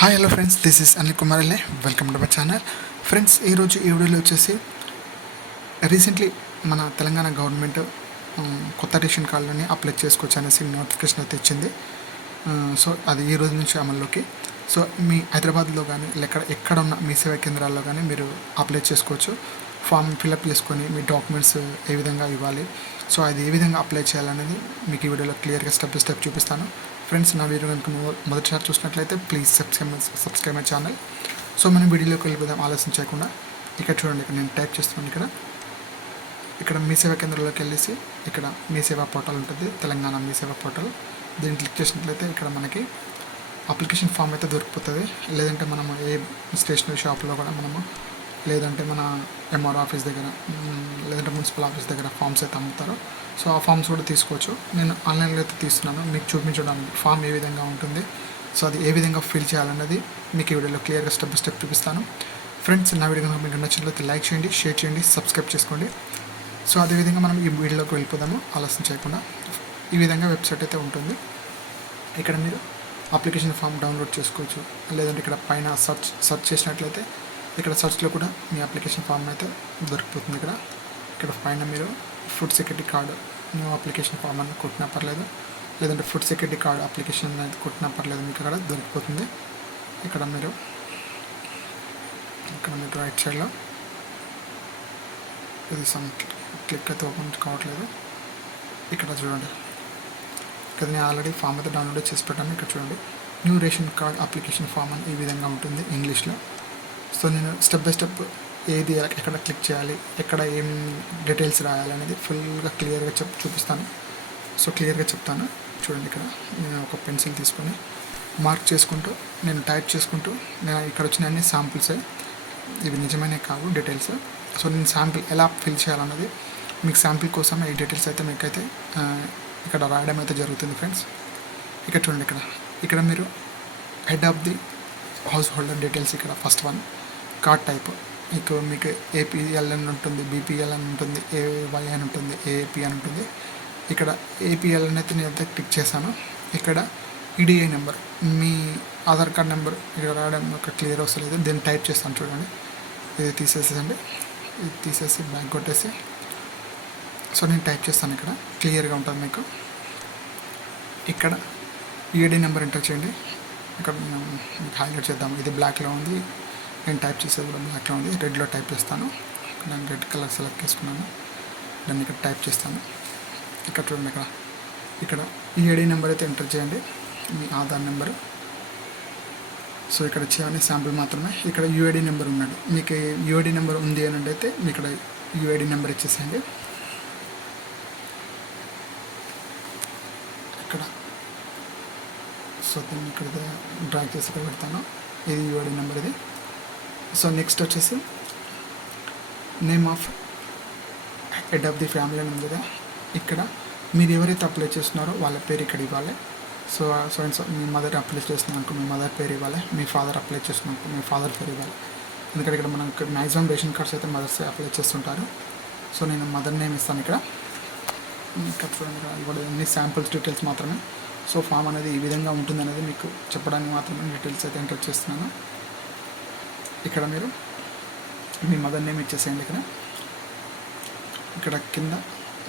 Hi hello friends, this is Anil Kumar LA. Welcome to my channel. Friends, ఈరోజు ఈ వీడియోలో వచ్చేసి రీసెంట్లీ మన తెలంగాణ గవర్నమెంట్ కొత్త రేషన్ కార్డులని అప్లై చేసుకోవచ్చు అనేసి నోటిఫికేషన్ అయితే ఇచ్చింది. సో అది ఈ రోజు నుంచి అమల్లోకి. సో మీ హైదరాబాద్లో కానీ ఎక్కడ ఉన్న మీ సేవా కేంద్రాల్లో కానీ మీరు అప్లై చేసుకోవచ్చు. ఫామ్ ఫిల్అప్ చేసుకొని మీ డాక్యుమెంట్స్ ఏ విధంగా ఇవ్వాలి, సో అది ఏ విధంగా అప్లై చేయాలనేది మీకు ఈ వీడియోలో క్లియర్గా స్టెప్ బై స్టెప్ చూపిస్తాను. ఫ్రెండ్స్, నా వీడియో కనుక మొదటిసారి చూసినట్లయితే please subscribe my channel. So మనం వీడియోలోకి వెళ్ళిపోదాం ఆలస్యం చేయకుండా. ఇక్కడ చూడండి, ఇక్కడ నేను టైప్ చేస్తున్నాను. ఇక్కడ మీ సేవా కేంద్రంలోకి వెళ్ళేసి ఇక్కడ మీ సేవా పోర్టల్ ఉంటుంది, తెలంగాణ మీ సేవా పోర్టల్. దీన్ని క్లిక్ చేసినట్లయితే ఇక్కడ మనకి అప్లికేషన్ ఫామ్ అయితే దొరికిపోతుంది. లేదంటే మనము ఏ స్టేషనరీ షాప్లో కూడా మనము, లేదంటే మన ఎంఆర్ ఆఫీస్ దగ్గర, లేదంటే మున్సిపల్ ఆఫీస్ దగ్గర ఫామ్స్ అయితే అమ్ముతారు. సో ఆ ఫామ్స్ కూడా తీసుకోవచ్చు. నేను ఆన్లైన్లో అయితే తీస్తున్నాను మీకు చూపించడానికి ఫామ్ ఏ విధంగా ఉంటుంది, సో అది ఏ విధంగా ఫిల్ చేయాలన్నది మీకు ఈ వీడియోలో క్లియర్గా స్టెప్ బై స్టెప్ చూపిస్తాను. ఫ్రెండ్స్, నా వీడియో కనుక మీకు నచ్చినట్లయితే లైక్ చేయండి, షేర్ చేయండి, సబ్స్క్రైబ్ చేసుకోండి. సో అదేవిధంగా మనం ఈ వీడియోలోకి వెళ్ళిపోదాము ఆలస్యం చేయకుండా. ఈ విధంగా వెబ్సైట్ అయితే ఉంటుంది. ఇక్కడ మీరు అప్లికేషన్ ఫామ్ డౌన్లోడ్ చేసుకోవచ్చు. లేదంటే ఇక్కడ పైన సెర్చ్ చేసినట్లయితే ఇక్కడ సెర్చ్లో కూడా మీ అప్లికేషన్ ఫామ్ అయితే దొరికిపోతుంది. ఇక్కడ పైన మీరు food security card new application form అని కొట్టినా పర్లేదు, లేదంటే ఫుడ్ సెక్యూరిటీ కార్డు అప్లికేషన్ అనేది కొట్టినా పర్లేదు, మీకు అక్కడ దొరికిపోతుంది. ఇక్కడ మీరు రైట్ సైడ్లో ఇది క్లిక్ అయితే ఓపెన్ కావట్లేదు. ఇక్కడ చూడండి, ఇక్కడ నేను ఆల్రెడీ ఫామ్ అయితే డౌన్లోడ్ చేసి పెట్టాను. ఇక్కడ చూడండి, new ration card application form అని ఈ విధంగా ఉంటుంది ఇంగ్లీష్లో. సో నేను స్టెప్ బై స్టెప్ ఏది ఎక్కడ క్లిక్ చేయాలి, ఎక్కడ ఏం డీటెయిల్స్ రాయాలి అనేది ఫుల్గా క్లియర్గా చూపిస్తాను. సో క్లియర్గా చెప్తాను. చూడండి, ఇక్కడ నేను ఒక పెన్సిల్ తీసుకొని మార్క్ చేసుకుంటూ నేను టైప్ చేసుకుంటూ నేను ఇక్కడ వచ్చిన అన్ని శాంపుల్సే, ఇవి నిజమైన కావు డీటెయిల్స్. సో నేను శాంపిల్ ఎలా ఫిల్ చేయాలన్నది మీకు శాంపిల్ కోసం ఈ డీటెయిల్స్ అయితే మీకైతే ఇక్కడ రాయడం అయితే జరుగుతుంది. ఫ్రెండ్స్, ఇక్కడ చూడండి, ఇక్కడ మీరు head of the house holder details. ఇక్కడ ఫస్ట్ వన్ కార్డ్ టైప్, మీకు ఏపీఎల్ అని ఉంటుంది, బీపీఎల్ అని ఉంటుంది, ఏవై అని ఉంటుంది, ఏపీ అని ఉంటుంది. ఇక్కడ ఏపీఎల్ అనేది నేను అయితే క్లిక్ చేశాను. ఇక్కడ ఈడిఐ నెంబర్, మీ ఆధార్ కార్డ్ నెంబర్ ఇక్కడ రావడం ఒక క్లియర్ వస్తలేదు. దీన్ని టైప్ చేస్తాను. చూడండి, ఇది తీసేసేయండి, ఇది తీసేసి బ్యాక్ కొట్టేసి. సో నేను టైప్ చేస్తాను. ఇక్కడ క్లియర్గా ఉంటుంది మీకు. ఇక్కడ ఈడిఐ నెంబర్ ఎంటర్ చేయండి. ఇక్కడ మీకు హైలైట్ చేద్దాము. ఇది బ్లాక్లో ఉంది, నేను టైప్ చేసేది కూడా బ్లాక్లో ఉంది. రెడ్లో టైప్ చేస్తాను. నేను రెడ్ కలర్ సెలెక్ట్ చేసుకున్నాను. దాన్ని ఇక్కడ టైప్ చేస్తాను. ఇక్కడ చూడండి, ఇక్కడ ఈఐడి నెంబర్ అయితే ఎంటర్ చేయండి, మీ ఆధార్ నెంబరు. సో ఇక్కడ వచ్చేవన్నీ శాంపుల్ మాత్రమే. ఇక్కడ యూఐడి నెంబర్ ఉన్నాడు, మీకు యూఐడి నెంబర్ ఉంది అని అయితే మీ ఇక్కడ యూఐడి నెంబర్ ఇచ్చేసేయండి. ఇక్కడ సో దీన్ని ఇక్కడ డ్రా చేసి ఇక్కడ పెడతాను. ఇది యూఐడి నెంబర్ ఇది. సో నెక్స్ట్ వచ్చేసి name of head of the family అని ఉంది కదా, ఇక్కడ మీరు ఎవరైతే అప్లై చేస్తున్నారో వాళ్ళ పేరు ఇక్కడ ఇవ్వాలి. సో అండ్ సో మీ మదర్ అప్లై చేస్తున్నారనుకో మీ మదర్ పేరు ఇవ్వాలి, మీ ఫాదర్ అప్లై చేస్తున్నారనుకో మీ ఫాదర్ పేరు ఇవ్వాలి. ఎందుకంటే ఇక్కడ మనకు మ్యాక్సిమం రేషన్ కార్డ్స్ అయితే మదర్స్ అప్లై చేస్తుంటారు. సో నేను మదర్ నేమ్ ఇస్తాను. ఇక్కడ చూడండి, ఇప్పుడు అన్ని శాంపుల్స్ డీటెయిల్స్ మాత్రమే. సో ఫామ్ అనేది ఈ విధంగా ఉంటుంది అనేది మీకు చెప్పడానికి మాత్రమే డీటెయిల్స్ అయితే ఎంటర్ చేస్తున్నాను. ఇక్కడ మీరు మీ మదర్ నేమ్ ఇచ్చేసేయండి. ఇక్కడ కింద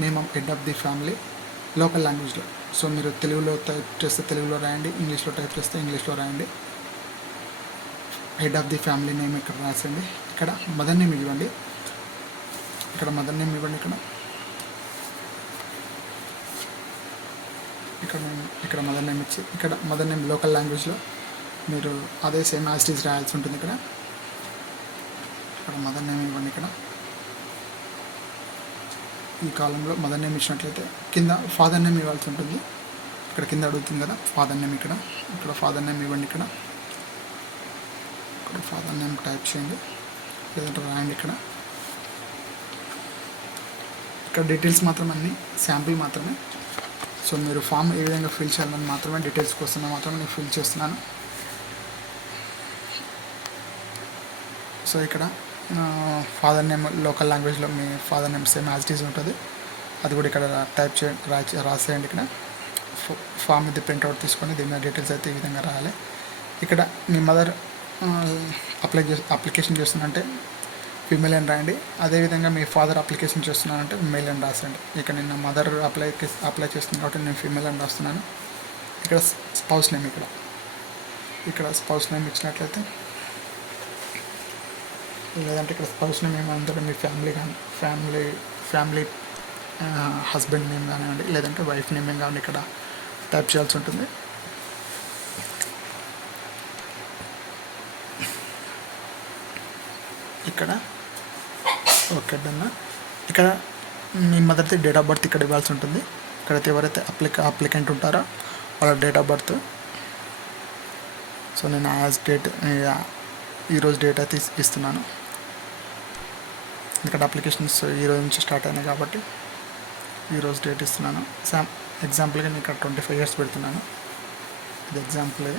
name of head of the family local లాంగ్వేజ్లో. సో మీరు తెలుగులో టైప్ చేస్తే తెలుగులో రాయండి, ఇంగ్లీష్లో టైప్ చేస్తే ఇంగ్లీష్లో రాయండి. Head of the family name ఇక్కడ రాసండి. ఇక్కడ మదర్ నేమ్ ఇవ్వండి. ఇక్కడ మదర్ నేమ్ ఇవ్వండి. ఇక్కడ మదర్ నేమ్ ఇచ్చి ఇక్కడ మదర్ నేమ్ లోకల్ లాంగ్వేజ్లో మీరు అదే సేమ్ యాజ్ ఇట్ ఈజ్ రాయాల్సి ఉంటుంది. ఇక్కడ మదర్ నేమ్ ఇవ్వండి. ఇక్కడ ఈ కాలంలో మదర్ నేమ్ ఇచ్చినట్లయితే కింద ఫాదర్ నేమ్ ఇవ్వాల్సి ఉంటుంది. ఇక్కడ కింద అడుగుతుంది కదా ఫాదర్ నేమ్, ఇక్కడ ఫాదర్ నేమ్ ఇవ్వండి. ఇక్కడ ఫాదర్ నేమ్ టైప్ చేయండి, లేదంటే రాయండి. ఇక్కడ డీటెయిల్స్ మాత్రం అన్నీ శాంపిల్ మాత్రమే. సో మీరు ఫామ్ ఏ విధంగా ఫిల్ చేయాలని మాత్రమే డీటెయిల్స్ కోసం మాత్రమే నేను ఫిల్ చేస్తున్నాను. సో ఇక్కడ ఫాదర్ నేమ్ లోకల్ లాంగ్వేజ్లో మీ father name same as it is ఉంటుంది, అది కూడా ఇక్కడ టైప్ రాసేయండి. ఇక్కడ ఫామ్ ఇది ప్రింట్అవుట్ తీసుకొని దీని మీద డీటెయిల్స్ అయితే ఈ విధంగా రాయాలి. ఇక్కడ మీ మదర్ అప్లికేషన్ చేస్తుందంటే ఫీమేల్ అని రాయండి. అదేవిధంగా మీ ఫాదర్ అప్లికేషన్ చేస్తున్నానంటే మేల్ అని రాసండి. ఇక్కడ నేను మదర్ అప్లై చేస్తున్నాను కాబట్టి నేను ఫీమేల్ అని రాస్తున్నాను. ఇక్కడ స్పౌస్ నేమ్ ఇక్కడ స్పౌస్ నేమ్ ఇచ్చినట్లయితే, లేదంటే ఇక్కడ స్పౌస్ నేమ్ ఏమంటే మీ ఫ్యామిలీ హస్బెండ్ నేమ్ కానివ్వండి, లేదంటే వైఫ్ నేమ్ కానివ్వండి ఇక్కడ టైప్ చేయాల్సి ఉంటుంది. ఇక్కడ ఓకే డన్. ఇక్కడ మీ మదర్ది డేట్ ఆఫ్ బర్త్ ఇక్కడ ఇవ్వాల్సి ఉంటుంది. ఇక్కడైతే ఎవరైతే అప్లికెంట్ ఉంటారో వాళ్ళ డేట్ ఆఫ్ బర్త్. సో నేను ఈరోజు డేట్ అయితే ఇస్తున్నాను. ఇక్కడ అప్లికేషన్స్ ఈరోజు నుంచి స్టార్ట్ అయినాయి కాబట్టి ఈరోజు డేట్ ఇస్తున్నాను. ఎగ్జాంపుల్గా నేను ఇక్కడ 25 years పెడుతున్నాను. ఇది ఎగ్జాంపుల్,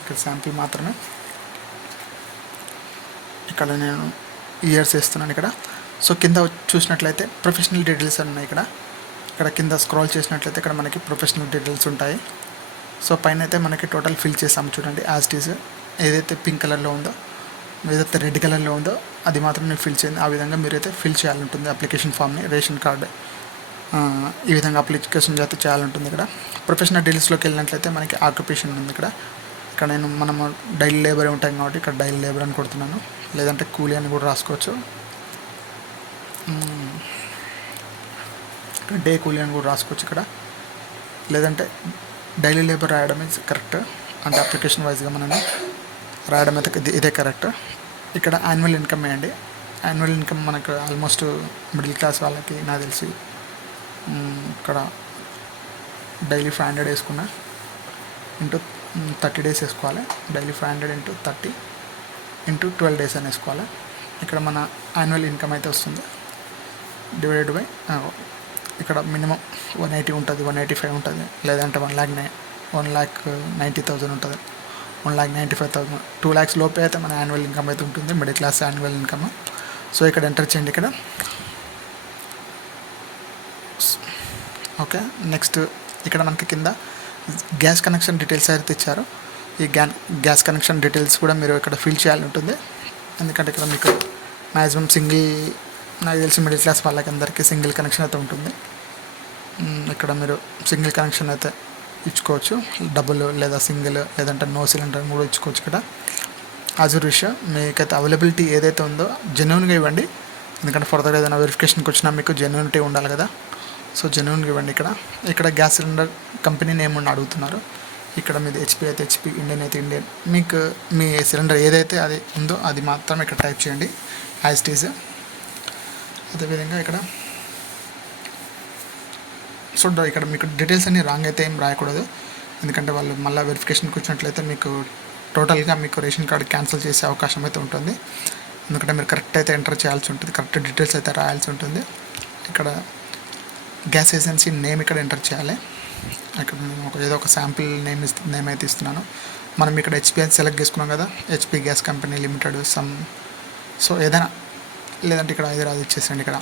ఇక్కడ శాంపుల్ మాత్రమే. ఇక్కడ నేను ఇయర్స్ వేస్తున్నాను ఇక్కడ. సో కింద చూసినట్లయితే ప్రొఫెషనల్ డీటెయిల్స్ ఉన్నాయి. ఇక్కడ కింద స్క్రాల్ చేసినట్లయితే ఇక్కడ మనకి ప్రొఫెషనల్ డీటెయిల్స్ ఉంటాయి. సో పైన అయితే మనకి టోటల్ ఫిల్ చేసాము చూడండి. యాజ్ ఇట్ ఈజ్ ఏదైతే పింక్ కలర్లో ఉందో, ఏదైతే రెడ్ కలర్లో ఉందో అది మాత్రం నేను ఫిల్ చేయండి. ఆ విధంగా మీరైతే ఫిల్ చేయాలంటుంది అప్లికేషన్ ఫామ్ని. రేషన్ కార్డు ఈ విధంగా అప్లికేషన్ అయితే చేయాలంటుంది. ఇక్కడ ప్రొఫెషనల్ డీటెయిల్స్లోకి వెళ్ళినట్లయితే మనకి ఆక్యుపేషన్ ఉంది. ఇక్కడ మనము డైలీ లేబర్ ఉంటాం కాబట్టి ఇక్కడ డైలీ లేబర్ అని కొడుతున్నాను, లేదంటే కూలీ అని కూడా రాసుకోవచ్చు. ఇక్కడ డే కూలీ అని కూడా రాసుకోవచ్చు ఇక్కడ, లేదంటే డైలీ లేబర్ రాయడం ఇస్ కరెక్ట్. అంటే అప్లికేషన్ వైజ్గా మనం రాయడం అయితే ఇదే కరెక్ట్. ఇక్కడ యాన్యువల్ ఇన్కమ్ వేయండి. యాన్యువల్ ఇన్కమ్ మనకు ఆల్మోస్ట్ మిడిల్ క్లాస్ వాళ్ళకి నాకు తెలిసి ఇక్కడ డైలీ 500 వేసుకున్నా ఇంటూ 30 days వేసుకోవాలి. డైలీ 500 ఇంటూ 30 ఇంటూ 12 days అని వేసుకోవాలి. ఇక్కడ మన యాన్యువల్ ఇన్కమ్ అయితే వస్తుంది డివైడెడ్ బై ఇక్కడ మినిమం 180 ఉంటుంది, 185 ఉంటుంది, లేదంటే 1,90,000 ఉంటుంది, 1,95,000, 2 lakhs లోపే అయితే మన యాన్యువల్ ఇన్కమ్ అయితే ఉంటుంది, middle class annual income. So ఇక్కడ ఎంటర్ చేయండి ఇక్కడ. ఓకే, నెక్స్ట్ ఇక్కడ మనకి కింద గ్యాస్ కనెక్షన్ డీటెయిల్స్ అయితే ఇచ్చారు. ఈ గ్యాస్ కనెక్షన్ డీటెయిల్స్ కూడా మీరు ఇక్కడ ఫిల్ చేయాలి ఉంటుంది. ఎందుకంటే ఇక్కడ మీకు మ్యాక్సిమం నాకు తెలిసి మిడిల్ క్లాస్ వాళ్ళకి అందరికీ సింగిల్ కనెక్షన్ అయితే ఉంటుంది. ఇక్కడ మీరు సింగిల్ కనెక్షన్ అయితే ఇచ్చుకోవచ్చు, డబుల్ లేదా సింగిల్, లేదంటే నో సిలిండర్ కూడా ఇచ్చుకోవచ్చు. ఇక్కడ యాజ్ యూ విష్ మీకైతే అవైలబిలిటీ ఏదైతే ఉందో జెన్యూన్గా ఇవ్వండి. ఎందుకంటే ఫర్దర్గా ఏదైనా వెరిఫికేషన్కి వచ్చినా మీకు జెన్యూనిటీ ఉండాలి కదా. సో జెన్యూన్గా ఇవ్వండి. ఇక్కడ గ్యాస్ సిలిండర్ కంపెనీ నేమ్ ఉండి అడుగుతున్నారు. ఇక్కడ మీది హెచ్పి అయితే హెచ్పి, ఇండియన్ అయితే ఇండియన్. మీకు మీ సిలిండర్ ఏదైతే అది ఉందో అది మాత్రం ఇక్కడ టైప్ చేయండి యాజ్ ఇట్ ఈజ్. అదేవిధంగా ఇక్కడ సో ఇక్కడ మీకు డీటెయిల్స్ అన్ని రాంగ్ అయితే ఏం రాయకూడదు. ఎందుకంటే వాళ్ళు మళ్ళీ వెరిఫికేషన్కి వచ్చినట్లయితే మీకు టోటల్గా మీకు రేషన్ కార్డు క్యాన్సిల్ చేసే అవకాశం అయితే ఉంటుంది. ఎందుకంటే మీరు కరెక్ట్ అయితే ఎంటర్ చేయాల్సి ఉంటుంది, కరెక్ట్ డీటెయిల్స్ అయితే రాయాల్సి ఉంటుంది. ఇక్కడ గ్యాస్ ఏజెన్సీ నేమ్ ఇక్కడ ఎంటర్ చేయాలి. ఇక్కడ నేను ఏదో ఒక శాంపిల్ నేమ్ అయితే ఇస్తున్నాను. మనం ఇక్కడ హెచ్పి అని సెలెక్ట్ చేసుకున్నాం కదా, HP gas company limited so ఏదైనా, లేదంటే ఇక్కడ హైదరాబాద్ ఇచ్చేసండి ఇక్కడ.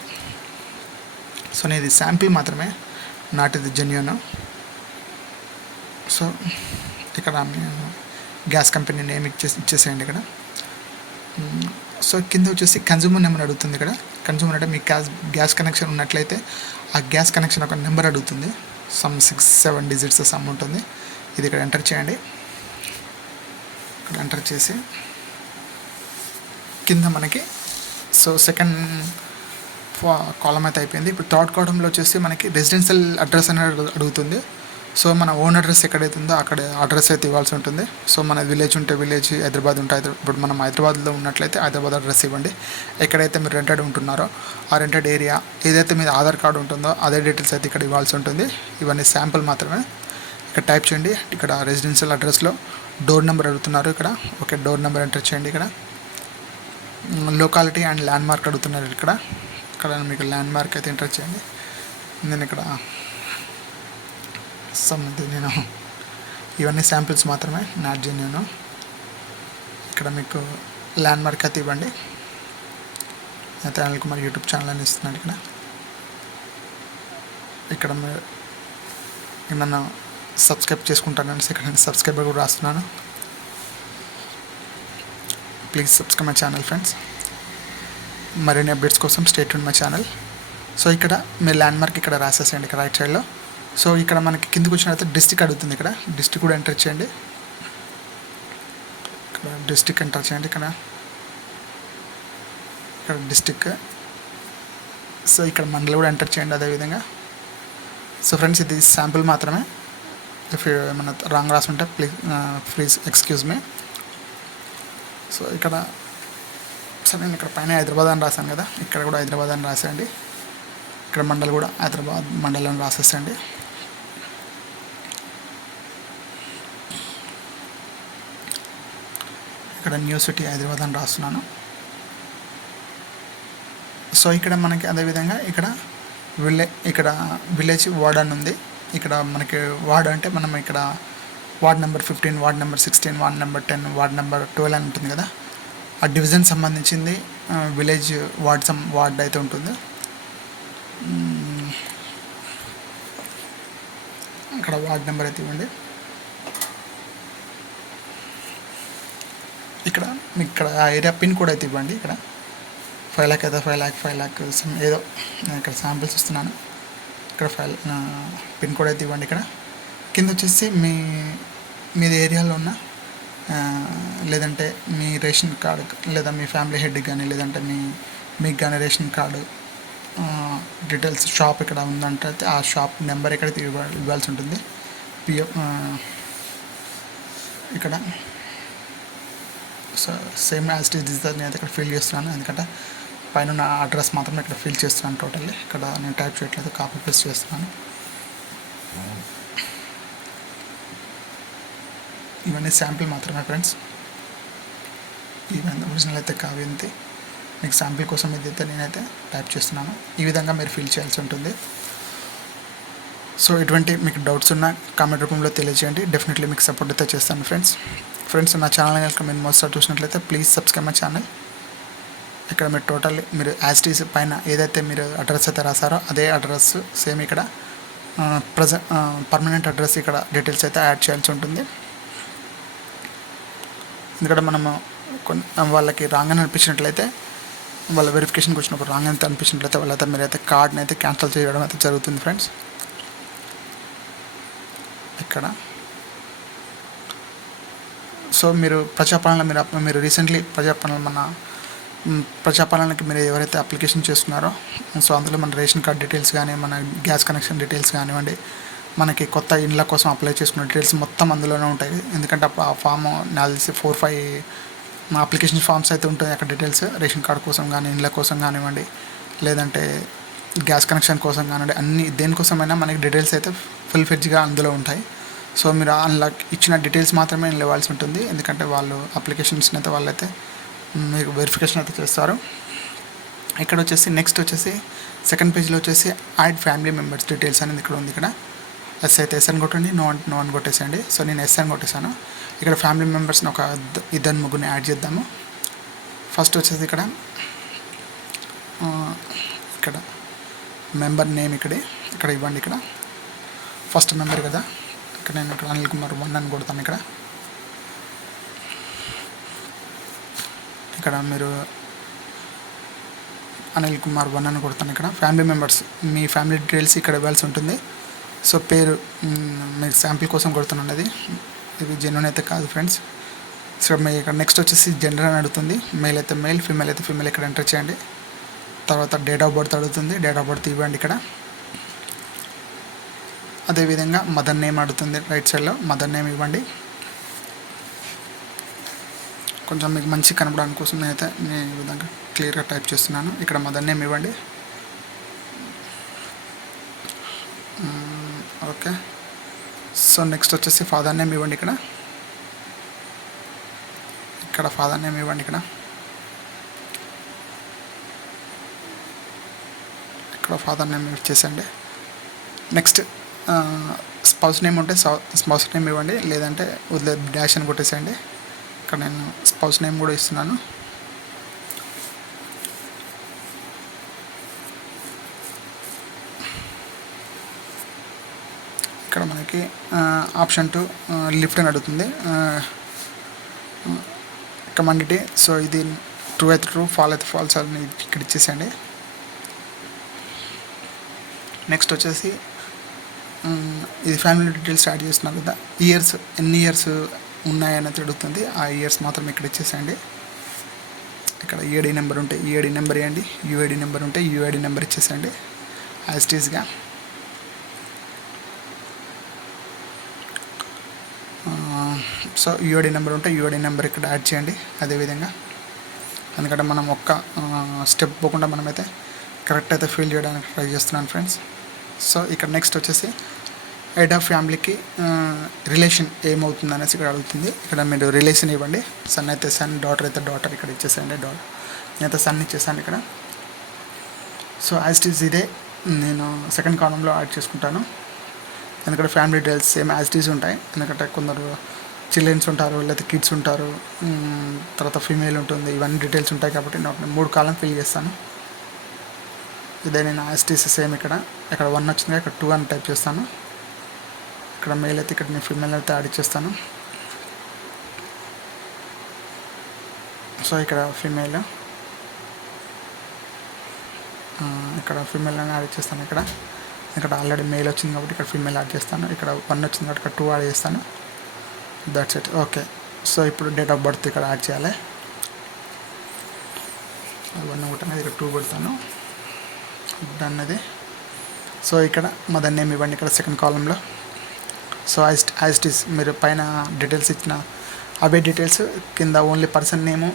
సో నేను ఇది శాంపిల్ మాత్రమే, నాట్ ఇది జెన్యూన్. సో ఇక్కడ గ్యాస్ కంపెనీ నేమ్ ఇచ్చేసేయండి ఇక్కడ. సో కింద వచ్చేసి కన్జ్యూమర్ నెంబర్ అడుగుతుంది. ఇక్కడ కన్జ్యూమర్ అంటే మీకు గ్యాస్ కనెక్షన్ ఉన్నట్లయితే ఆ గ్యాస్ కనెక్షన్ ఒక నెంబర్ అడుగుతుంది, 6-7 digits సమ్ ఉంటుంది. ఇది ఇక్కడ ఎంటర్ చేయండి. ఇక్కడ ఎంటర్ చేసి కింద మనకి సో సెకండ్ కాలం అయితే అయిపోయింది. ఇప్పుడు థర్డ్ కాలంలో వచ్చేసి మనకి రెసిడెన్షియల్ అడ్రస్ అనేది అడుగుతుంది. సో మన ఓన్ అడ్రస్ ఎక్కడైతే ఉందో అక్కడ అడ్రస్ అయితే ఇవ్వాల్సి ఉంటుంది. సో మన విలేజ్ ఉంటే విలేజ్, హైదరాబాద్ ఉంటే ఇప్పుడు మనం హైదరాబాద్లో ఉన్నట్లయితే హైదరాబాద్ అడ్రస్ ఇవ్వండి. ఎక్కడైతే మీరు రెంటెడ్ ఉంటున్నారో ఆ రెంటెడ్ ఏరియా ఏదైతే మీద ఆధార్ కార్డు ఉంటుందో అదే డీటెయిల్స్ అయితే ఇక్కడ ఇవ్వాల్సి ఉంటుంది. ఇవన్నీ శాంపుల్ మాత్రమే. ఇక్కడ టైప్ చేయండి. ఇక్కడ రెసిడెన్షియల్ అడ్రస్లో డోర్ నెంబర్ అడుగుతున్నారు. ఇక్కడ ఓకే, డోర్ నెంబర్ ఎంటర్ చేయండి. ఇక్కడ లొకాలిటీ అండ్ ల్యాండ్ మార్క్ అడుగుతున్నారు. ఇక్కడ మీకు ల్యాండ్ మార్క్ అయితే ఎంటర్ చేయండి. నేను ఇక్కడ నేను ఇవన్నీ శాంపిల్స్ మాత్రమే, నాట్ జెన్యూన్. ఇక్కడ మీకు ల్యాండ్ మార్క్ అయితే ఇవ్వండి. అయితే అనిల్ కుమార్ యూట్యూబ్ ఛానల్ అని ఇస్తున్నాను. ఇక్కడ మీరు ఏమన్నా సబ్స్క్రైబ్ చేసుకుంటానని ఇక్కడ నేను సబ్స్క్రైబర్ కూడా రాస్తున్నాను. Please subscribe my channel friends. మరిన్ని అప్డేట్స్ కోసం stay tune my channel. So ఇక్కడ మీరు ల్యాండ్ మార్క్ ఇక్కడ రాసేసేయండి ఇక్కడ రైట్ సైడ్లో. సో ఇక్కడ మనకి కిందకి వచ్చినట్లయితే డిస్ట్రిక్ట్ అడుగుతుంది. ఇక్కడ డిస్ట్రిక్ట్ కూడా ఎంటర్ చేయండి. ఇక్కడ డిస్ట్రిక్ట్ ఎంటర్ చేయండి. ఇక్కడ డిస్ట్రిక్ట్. సో ఇక్కడ మండలం కూడా ఎంటర్ చేయండి అదేవిధంగా. సో ఫ్రెండ్స్ ఇది శాంపుల్ మాత్రమే. ఇఫ్ ఏమన్నా రాంగ్ రాసి ఉంటే ప్లీజ్ ఎక్స్క్యూజ్ మీ. సో ఇక్కడ సరే నేను ఇక్కడ పైన హైదరాబాద్ అని రాశాను కదా, ఇక్కడ కూడా హైదరాబాద్ అని రాసేయండి. ఇక్కడ మండల్ కూడా హైదరాబాద్ మండల్ అని రాసేసండి. ఇక్కడ న్యూ సిటీ హైదరాబాద్ అని రాస్తున్నాను. సో ఇక్కడ మనకి అదేవిధంగా ఇక్కడ విలేజ్ వార్డ్ అని ఉంది. ఇక్కడ మనకి వార్డ్ అంటే మనం ఇక్కడ ward number 15, ward number 16, ward number 10, ward number 12 అని ఉంటుంది కదా, ఆ డివిజన్ సంబంధించింది విలేజ్ వార్డ్ అయితే ఉంటుంది. ఇక్కడ వార్డ్ నెంబర్ అయితే ఇవ్వండి. ఇక్కడ మీకు ఇక్కడ ఏరియా పిన్ కోడ్ అయితే ఇవ్వండి. ఇక్కడ 5 lakh అయితే 5 lakh ఏదో నేను ఇక్కడ శాంపిల్స్ ఇస్తున్నాను. ఇక్కడ పిన్ కోడ్ అయితే ఇవ్వండి. ఇక్కడ కింద వచ్చేసి మీది ఏరియాలో ఉన్న లేదంటే మీ రేషన్ కార్డు లేదా మీ ఫ్యామిలీ హెడ్కి కానీ లేదంటే మీకు కానీ రేషన్ కార్డు డీటెయిల్స్ షాప్ ఇక్కడ ఉందంటే ఆ షాప్ నెంబర్ ఇక్కడ ఇవ్వాల్సి ఉంటుంది. ఇక్కడ సేమ్ యాజ్ ఇట్ ఈస్ నేను అయితే ఇక్కడ ఫిల్ చేస్తున్నాను, ఎందుకంటే పైన ఉన్న అడ్రస్ మాత్రమే ఇక్కడ ఫిల్ చేస్తున్నాను టోటల్లీ. ఇక్కడ నేను టైప్ చేయట్లేదు, కాపీ పేస్ట్ చేస్తున్నాను. ఇవన్నీ శాంపిల్ మాత్రమే ఫ్రెండ్స్, ఇవన్నీ ఒరిజినల్ అయితే కావ్యంతి. మీకు శాంపిల్ కోసం ఇదైతే నేనైతే టైప్ చేస్తున్నాను. ఈ విధంగా మీరు ఫిల్ చేయాల్సి ఉంటుంది. సో ఎటువంటి మీకు డౌట్స్ ఉన్నా కామెంట్ రూపంలో తెలియజేయండి. డెఫినెట్లీ మీకు సపోర్ట్ అయితే చేస్తాను ఫ్రెండ్స్. నా ఛానల్ కనుక మీరు మొదటిసారి చూసినట్లయితే ప్లీజ్ సబ్స్క్రైబ్ మై ఛానల్. ఇక్కడ మీరు టోటల్లీ మీరు యాజ్టీస్ పైన ఏదైతే మీరు అడ్రస్ అయితే రాసారో అదే అడ్రస్ సేమ్ ఇక్కడ పర్మనెంట్ అడ్రస్ ఇక్కడ డీటెయిల్స్ అయితే యాడ్ చేయాల్సి ఉంటుంది. ఎందుకంటే మనము వాళ్ళకి రాంగ్ అని అనిపించినట్లయితే, వాళ్ళ వెరిఫికేషన్కి వచ్చినప్పుడు రాంగ్ అని అనిపించినట్లయితే వాళ్ళైతే మీరైతే కార్డ్ని అయితే క్యాన్సిల్ చేయడం అయితే జరుగుతుంది ఫ్రెండ్స్. ఇక్కడ సో మీరు ప్రజాపాలన మీరు రీసెంట్లీ ప్రజాపాలనకి మీరు ఎవరైతే అప్లికేషన్ చేస్తున్నారో సో అందులో మన రేషన్ కార్డ్ డీటెయిల్స్ కానీ మన గ్యాస్ కనెక్షన్ డీటెయిల్స్ కానివ్వండి, మనకి కొత్త ఇండ్ల కోసం అప్లై చేసుకున్న డీటెయిల్స్ మొత్తం అందులోనే ఉంటాయి. ఎందుకంటే ఆ ఫామ్ నాకు తెలిసి 4-5 అప్లికేషన్ ఫామ్స్ అయితే ఉంటాయి అక్కడ డీటెయిల్స్. రేషన్ కార్డ్ కోసం కానీ ఇండ్ల కోసం కానివ్వండి లేదంటే గ్యాస్ కనెక్షన్ కోసం కానివ్వండి, అన్ని దేనికోసమైనా మనకి డీటెయిల్స్ అయితే ఫుల్ ఫెడ్జ్గా అందులో ఉంటాయి. సో మీరు అందులో ఇచ్చిన డీటెయిల్స్ మాత్రమే ఇవ్వాల్సి ఉంటుంది. ఎందుకంటే వాళ్ళు అప్లికేషన్స్ని అయితే వాళ్ళైతే మీకు వెరిఫికేషన్ అయితే చేస్తారు. ఇక్కడ వచ్చేసి నెక్స్ట్ వచ్చేసి సెకండ్ పేజ్లో వచ్చేసి యాడ్ ఫ్యామిలీ మెంబర్స్ డీటెయిల్స్ అనేది ఇక్కడ ఉంది. ఇక్కడ ఎస్ అయితే ఎస్ అని కొట్టండి, నో అని కొట్టేసండి. సో నేను ఎస్ అని కొట్టేసాను. ఇక్కడ ఫ్యామిలీ మెంబర్స్ని ఒక 2-3 యాడ్ చేద్దాము. ఫస్ట్ వచ్చేసి ఇక్కడ మెంబర్ నేమ్ ఇక్కడ ఇవ్వండి. ఇక్కడ ఫస్ట్ మెంబర్ కదా, ఇక్కడ నేను ఇక్కడ అనిల్ కుమార్ 1 అని కొడతాను. ఇక్కడ మీరు అనిల్ కుమార్ 1 అని కొడతాను. ఇక్కడ ఫ్యామిలీ మెంబర్స్ మీ ఫ్యామిలీ డీటెయిల్స్ ఇక్కడ ఇవ్వాల్సి ఉంటుంది. సో పేరు మీకు శాంపిల్ కోసం కొడుతున్నాను, అది ఇది జెన్యున్ అయితే కాదు ఫ్రెండ్స్. సో మీ ఇక్కడ నెక్స్ట్ వచ్చేసి జెండర్ అని అడుగుతుంది. మేల్ అయితే మేల్, ఫీమేల్ అయితే ఫీమేల్ ఇక్కడ ఎంటర్ చేయండి. తర్వాత డేట్ ఆఫ్ బర్త్ అడుగుతుంది, డేట్ ఆఫ్ బర్త్ ఇవ్వండి. ఇక్కడ అదేవిధంగా మదర్ నేమ్ అడుగుతుంది, రైట్ సైడ్లో మదర్ నేమ్ ఇవ్వండి. కొంచెం మీకు మంచి కనపడడానికి కోసం నేనైతే ఈ విధంగా క్లియర్గా టైప్ చేస్తున్నాను. ఇక్కడ మదర్ నేమ్ ఇవ్వండి. ఓకే. సో నెక్స్ట్ వచ్చేసి ఫాదర్ నేమ్ ఇవ్వండి. ఇక్కడ ఫాదర్ నేమ్ ఇవ్వండి. ఇక్కడ ఫాదర్ నేమ్ ఇచ్చేసండి. నెక్స్ట్ స్పౌస్ నేమ్ ఉంటే స్పౌస్ నేమ్ ఇవ్వండి, లేదంటే డాష్ అని కొట్టేసేయండి. ఇక్కడ నేను స్పౌస్ నేమ్ కూడా ఇస్తున్నాను. ఇక్కడ మనకి ఆప్షన్ 2 లిఫ్ట్ అని అడుగుతుంది. కమాండిటీ. సో ఇది ట్రూ అయితే ట్రూ, ఫాల్ అయితే ఫాల్స్ అని ఇక్కడ ఇచ్చేసేయండి. నెక్స్ట్ వచ్చేసి ఇది ఫ్యామిలీ డీటెయిల్స్ యాడ్ చేస్తున్నాను కదా, ఇయర్స్ ఎన్ని ఇయర్స్ ఉన్నాయని అడుగుతుంది. ఆ ఇయర్స్ మాత్రం ఇక్కడ ఇచ్చేసేయండి. ఇక్కడ యూఐడి నెంబర్ ఉంటే యూఐడి నెంబర్ ఇవ్వండి, యూఐడి నెంబర్ ఉంటే యూఐడి నెంబర్ ఇచ్చేసేయండి యాజ్ ఇట్ ఈస్గా. సో యూఐడి నెంబర్ ఉంటే యూఐడి నెంబర్ ఇక్కడ యాడ్ చేయండి అదేవిధంగా, ఎందుకంటే మనం ఒక్క స్టెప్ పోకుండా మనమైతే కరెక్ట్ అయితే ఫిల్ చేయడానికి ట్రై చేస్తున్నాను ఫ్రెండ్స్. సో ఇక్కడ నెక్స్ట్ వచ్చేసి హెడ్ ఆఫ్ ఫ్యామిలీకి రిలేషన్ ఏమవుతుంది అనేసి ఇక్కడ అడుగుతుంది. ఇక్కడ మీరు రిలేషన్ ఇవ్వండి. సన్ అయితే సన్, డాటర్ అయితే డాటర్ ఇక్కడ ఇచ్చేసేయండి. నేనైతే సన్ ఇచ్చేసాను ఇక్కడ. సో యాజ్ ఇట్ ఈజ్ ఇదే నేను సెకండ్ కాలంలో యాడ్ చేసుకుంటాను, ఎందుకంటే family details same as it is ఉంటాయి. ఎందుకంటే కొందరు చిల్డ్రన్స్ ఉంటారు, లేకపోతే కిడ్స్ ఉంటారు, తర్వాత ఫీమేల్ ఉంటుంది, ఇవన్నీ డీటెయిల్స్ ఉంటాయి కాబట్టి నేను 3 కాలం ఫిల్ చేస్తాను. ఇదే నేను యాజ్ ఇట్ ఈజ్ సేమ్ ఇక్కడ 1 వచ్చింది, ఇక్కడ 2 అని టైప్ చేస్తాను. ఇక్కడ మేల్ అయితే ఇక్కడ నేను ఫీమేల్ అయితే యాడ్ ఇచ్చేస్తాను. సో ఇక్కడ ఫీమేల్, ఇక్కడ ఫీమేల్ అని యాడ్ చేస్తాను. ఇక్కడ ఆల్రెడీ మేల్ వచ్చింది కాబట్టి ఇక్కడ ఫీమేల్ యాడ్ చేస్తాను. ఇక్కడ 1 వచ్చింది కాబట్టి ఇక్కడ 2 యాడ్ చేస్తాను. That's it. ఓకే. సో ఇప్పుడు డేట్ ఆఫ్ బర్త్ ఇక్కడ యాడ్ చేయాలి. 1 ఒకటి అనేది ఇక్కడ 2 పెడతాను. డన్ అది. సో ఇక్కడ మదర్ నేమ్ ఇవ్వండి ఇక్కడ సెకండ్ కాలంలో. సో యాజ్ ఇట్ ఈస్ మీరు పైన డీటెయిల్స్ ఇచ్చిన అవే డీటెయిల్స్ కింద ఓన్లీ పర్సన్ నేము,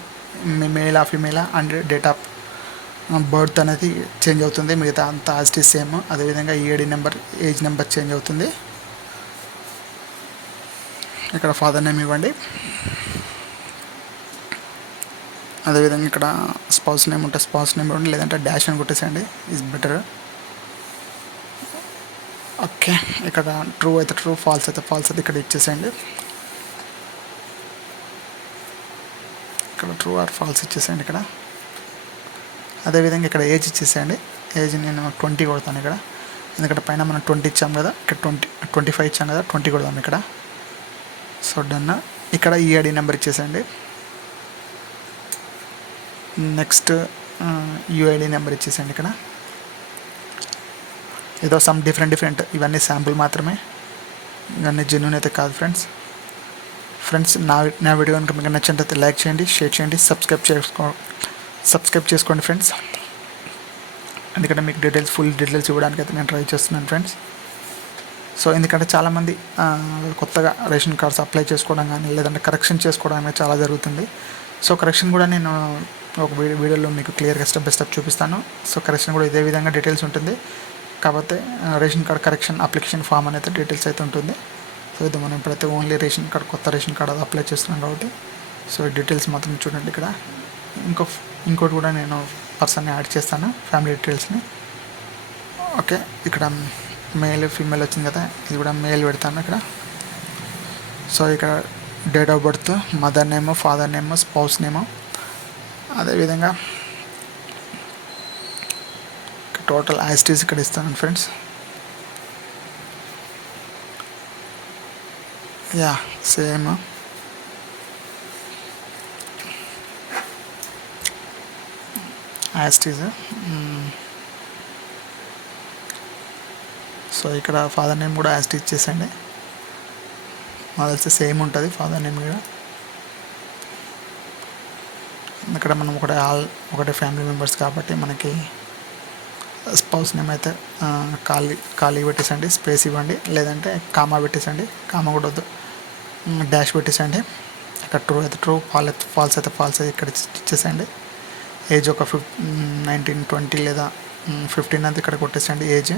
మేలా ఫీమేలా అండ్ డేట్ ఆఫ్ బర్త్ అనేది చేంజ్ అవుతుంది. మిగతా అంతా యాజ్ ఇట్ ఈస్ సేమ్. అదేవిధంగా EAD number, age number change అవుతుంది. ఇక్కడ ఫాదర్ నేమ్ ఇవ్వండి. అదేవిధంగా ఇక్కడ స్పౌస్ నేమ్ ఉంటే స్పౌస్ నేమ్ ఇవ్వండి, లేదంటే డాష్ అని కొట్టేసేయండి, ఈజ్ బెటర్. ఓకే. ఇక్కడ ట్రూ అయితే ట్రూ, ఫాల్స్ అయితే ఫాల్స్ అయితే ఇక్కడ ఇచ్చేసేయండి. ఇక్కడ ట్రూ ఆర్ ఫాల్స్ ఇచ్చేసేయండి ఇక్కడ. అదేవిధంగా ఇక్కడ ఏజ్ ఇచ్చేసేయండి. ఏజ్ నేను 20 కొడతాను ఇక్కడ, ఎందుకంటే పైన మనం 20 ఇచ్చాం కదా, ఇక్కడ 25 ఇచ్చాం కదా, 20 కొడదాం ఇక్కడ. So done. ఇక్కడ ఈఐడి నెంబర్ ఇచ్చేసేయండి. నెక్స్ట్ యూఐడి నెంబర్ ఇచ్చేసేయండి ఇక్కడ. ఏదో సమ్ డిఫరెంట్ ఇవన్నీ శాంపుల్ మాత్రమే, ఇవన్నీ జెన్యూన్ అయితే కాదు ఫ్రెండ్స్. నా వీడియో కనుక మీకు నచ్చినట్లయితే లైక్ చేయండి, షేర్ చేయండి, సబ్స్క్రైబ్ చేసుకోండి ఫ్రెండ్స్. ఎందుకంటే మీకు ఫుల్ డీటెయిల్స్ ఇవ్వడానికి అయితే నేను ట్రై చేస్తున్నాను ఫ్రెండ్స్. సో ఎందుకంటే చాలామంది కొత్తగా రేషన్ కార్డ్స్ అప్లై చేసుకోవడం కానీ లేదంటే కరెక్షన్ చేసుకోవడం అనేది చాలా జరుగుతుంది. సో కరెక్షన్ కూడా నేను ఒక వీడియోలో మీకు క్లియర్గా స్టెప్ బై స్టెప్ చూపిస్తాను. సో కరెక్షన్ కూడా ఇదే విధంగా డీటెయిల్స్ ఉంటుంది, కాకపోతే ration card correction application form అనేది డీటెయిల్స్ అయితే ఉంటుంది. సో ఇది మనం ఇప్పుడైతే ఓన్లీ రేషన్ కార్డ్, కొత్త రేషన్ కార్డ్ అది అప్లై చేస్తున్నాం కాబట్టి సో డీటెయిల్స్ మాత్రం చూడండి ఇక్కడ. ఇంకోటి కూడా నేను పర్సన్ని యాడ్ చేస్తాను, ఫ్యామిలీ డీటెయిల్స్ని. ఓకే. ఇక్కడ మేల్ ఫీమేల్ వచ్చింది కదా, ఇది కూడా మేల్ పెడతాను ఇక్కడ. సో ఇక్కడ date of birth, mother name, father name, spouse name, అదేవిధంగా టోటల్ యాజ్ ఇట్ ఈస్ ఇక్కడ ఇస్తాను friends. Yeah same. As it is. So ఇక్కడ ఫాదర్ నేమ్ కూడా యాజ్ ఇట్ ఈస్ ఇచ్చేసండి. మాకు తెలిసి సేమ్ ఉంటుంది ఫాదర్ నేమ్ కూడా. ఇక్కడ మనం ఒకటే ఫ్యామిలీ మెంబర్స్ కాబట్టి మనకి స్పౌస్ నేమ్ అయితే ఖాళీ పెట్టేసండి, స్పేస్ ఇవ్వండి, లేదంటే కామా పెట్టేసండి, కామా కూడా వద్దు, డాష్ పెట్టేసండి. ఇక్కడ ట్రూ అయితే ట్రూ, ఫాల్స్ అయితే ఫాల్స్ అయితే ఇక్కడ ఇచ్చేసండి. ఏజ్ ఒక 19, 20 లేదా 15 అయితే ఇక్కడ కొట్టేసండి ఏజ్.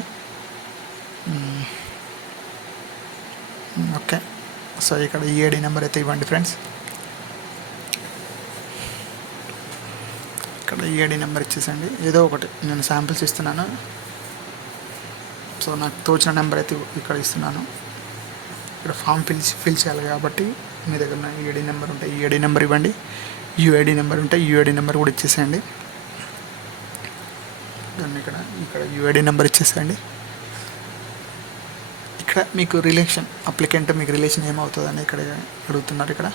ఓకే. సో ఇక్కడ ఈఏడి నెంబర్ అయితే ఇవ్వండి ఫ్రెండ్స్. ఇక్కడ ఈఐడి నెంబర్ ఇచ్చేసండి, ఏదో ఒకటి, నేను శాంపిల్స్ ఇస్తున్నాను. సో నాకు తోచిన నెంబర్ అయితే ఇక్కడ ఇస్తున్నాను. ఇక్కడ ఫామ్ ఫిల్ చేయాలి కాబట్టి మీ దగ్గర ఈఐడి నెంబర్ ఉంటే ఈఐడి నెంబర్ ఇవ్వండి, యూఐడి నెంబర్ ఉంటే యూఐడి నెంబర్ కూడా ఇచ్చేసేయండి. దాన్ని ఇక్కడ యూఐడి నెంబర్ ఇచ్చేసేయండి. ఇక్కడ మీకు రిలేషన్ అప్లికెంట్ మీకు రిలేషన్ ఏమవుతుందని ఇక్కడ అడుగుతున్నారు. ఇక్కడ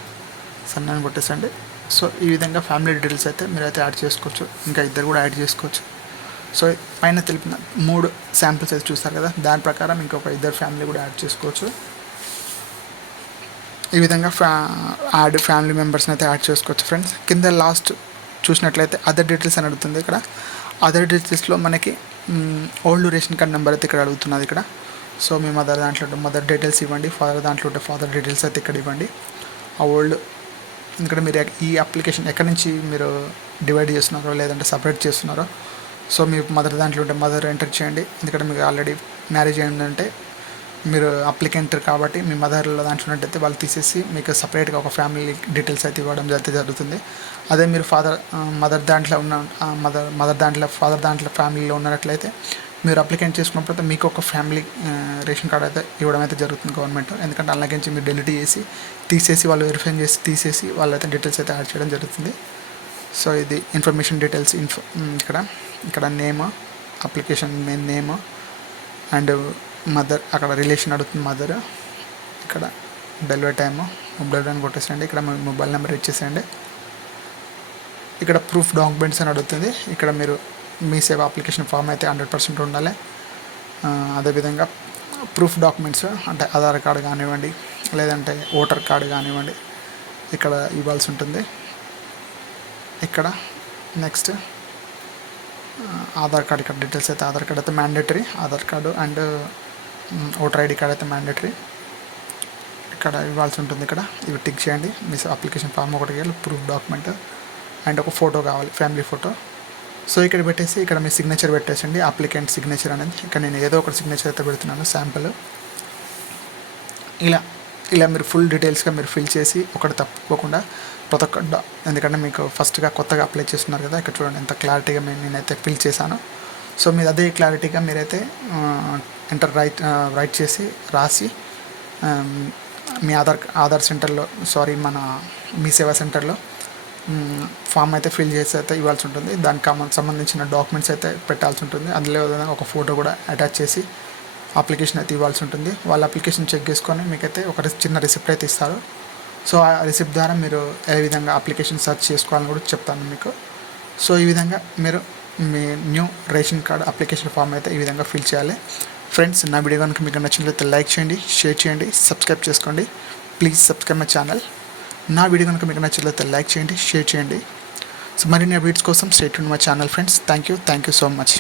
సన్నాన్ని కొట్టేసండి. సో ఈ విధంగా ఫ్యామిలీ డీటెయిల్స్ అయితే మీరైతే యాడ్ చేసుకోవచ్చు, ఇంకా ఇద్దరు కూడా యాడ్ చేసుకోవచ్చు. సో పైన తెలిపిన 3 శాంపిల్స్ అయితే చూస్తారు కదా, దాని ప్రకారం ఇంకొక ఇద్దరు ఫ్యామిలీ కూడా యాడ్ చేసుకోవచ్చు. ఈ విధంగా ఫ్యామిలీ మెంబర్స్ని అయితే యాడ్ చేసుకోవచ్చు ఫ్రెండ్స్. కింద లాస్ట్ చూసినట్లయితే అదర్ డీటెయిల్స్ అని అడుగుతుంది. ఇక్కడ అదర్ డీటెయిల్స్లో మనకి ఓల్డ్ రేషన్ కార్డ్ నెంబర్ అయితే ఇక్కడ అడుగుతున్నది ఇక్కడ. సో మీ మదర్ దాంట్లో మదర్ డీటెయిల్స్ ఇవ్వండి, ఫాదర్ దాంట్లో ఉంటే ఫాదర్ డీటెయిల్స్ అయితే ఇక్కడ ఇవ్వండి. ఆ ఓల్డ్ ఎందుకంటే మీరు ఈ అప్లికేషన్ ఎక్కడి నుంచి మీరు డివైడ్ చేస్తున్నారో లేదంటే సపరేట్ చేస్తున్నారో, సో మీ మదర్ దాంట్లో ఉంటే మదర్ ఎంటర్ చేయండి. ఎందుకంటే మీకు ఆల్రెడీ మ్యారేజ్ అయిందంటే మీరు అప్లికెంట్ కాబట్టి మీ మదర్లో దాంట్లో ఉన్నట్టయితే వాళ్ళు తీసేసి మీకు సపరేట్గా ఒక ఫ్యామిలీ డీటెయిల్స్ అయితే ఇవ్వడం అయితే జరుగుతుంది. అదే మీరు మదర్ దాంట్లో ఉన్న ఫాదర్ దాంట్లో ఫ్యామిలీలో ఉన్నట్లయితే మీరు అప్లికెంట్ చేసుకున్నప్పుడు మీకు ఒక ఫ్యామిలీ రేషన్ కార్డ్ అయితే ఇవ్వడం అయితే జరుగుతుంది గవర్నమెంట్. ఎందుకంటే అలాగే మీరు డెలిట్ చేసి తీసేసి వాళ్ళు వెరిఫై చేసి తీసేసి వాళ్ళైతే డీటెయిల్స్ అయితే యాడ్ చేయడం జరుగుతుంది. సో ఇది ఇన్ఫర్మేషన్ డీటెయిల్స్ ఇక్కడ name, application name and mother, అక్కడ రిలేషన్ అడుగుతుంది మదర్, ఇక్కడ డెలివరీ టైము డెలివరీ టైం కొట్టేసేయండి. ఇక్కడ మొబైల్ నెంబర్ ఇచ్చేసేయండి. ఇక్కడ ప్రూఫ్ డాక్యుమెంట్స్ అని అడుగుతుంది. ఇక్కడ మీరు మీ సేవ అప్లికేషన్ ఫామ్ అయితే 100% ఉండాలి. అదేవిధంగా ప్రూఫ్ డాక్యుమెంట్స్ అంటే ఆధార్ కార్డు కానివ్వండి లేదంటే ఓటర్ కార్డు కానివ్వండి ఇక్కడ ఇవ్వాల్సి ఉంటుంది. ఇక్కడ నెక్స్ట్ ఆధార్ కార్డ్, ఇక్కడ డీటెయిల్స్ అయితే ఆధార్ కార్డ్ అయితే mandatory, Aadhaar card and voter ID card అయితే మ్యాండేటరీ ఇక్కడ ఇవ్వాల్సి ఉంటుంది. ఇక్కడ ఇవి టిక్ చేయండి. మీ అప్లికేషన్ ఫామ్ ఒకటి ప్రూఫ్ డాక్యుమెంట్ అండ్ ఒక ఫోటో కావాలి, ఫ్యామిలీ ఫోటో. సో ఇక్కడ పెట్టేసి ఇక్కడ మీ సిగ్నేచర్ పెట్టేసండి, అప్లికెంట్ సిగ్నేచర్ అనేది. ఇక్కడ నేను ఏదో ఒక సిగ్నేచర్ అయితే పెడుతున్నాను శాంపుల్. ఇలా మీరు ఫుల్ డీటెయిల్స్గా మీరు ఫిల్ చేసి ఒకటి తప్పుకోకుండా ప్రతి ఒక్క ఎందుకంటే మీకు ఫస్ట్గా కొత్తగా అప్లై చేస్తున్నారు కదా, ఇక్కడ చూడండి ఎంత క్లారిటీగా నేనైతే ఫిల్ చేశాను. సో మీరు అదే క్లారిటీగా మీరైతే రైట్ చేసి రాసి మీ ఆధార్ సెంటర్లో మన మీ సేవా సెంటర్లో ఫామ్ అయితే ఫిల్ చేసి అయితే ఇవ్వాల్సి ఉంటుంది. దానికి సంబంధించిన డాక్యుమెంట్స్ అయితే పెట్టాల్సి ఉంటుంది. అందులో ఒక ఫోటో కూడా అటాచ్ చేసి అప్లికేషన్ అయితే ఇవ్వాల్సి ఉంటుంది. వాళ్ళ అప్లికేషన్ చెక్ చేసుకొని మీకైతే ఒక చిన్న రిసిప్ట్ అయితే ఇస్తారు. సో ఆ రిసిప్ట్ ద్వారా మీరు ఏ విధంగా అప్లికేషన్ సెర్చ్ చేసుకోవాలని కూడా చెప్తాను మీకు. సో ఈ విధంగా మీరు మీ new ration card application form అయితే ఈ విధంగా ఫిల్ చేయాలి. ఫ్రెండ్స్, నా వీడియో కనుక మీకు నచ్చినట్లయితే లైక్ చేయండి, షేర్ చేయండి, సబ్స్క్రైబ్ చేసుకోండి. Please subscribe my channel. నా వీడియో కనుక మీకు నచ్చినట్లయితే లైక్ చేయండి, షేర్ చేయండి. సో మరిన్ని అప్డేట్స్ కోసం stay tune my channel friends. Thank you so much.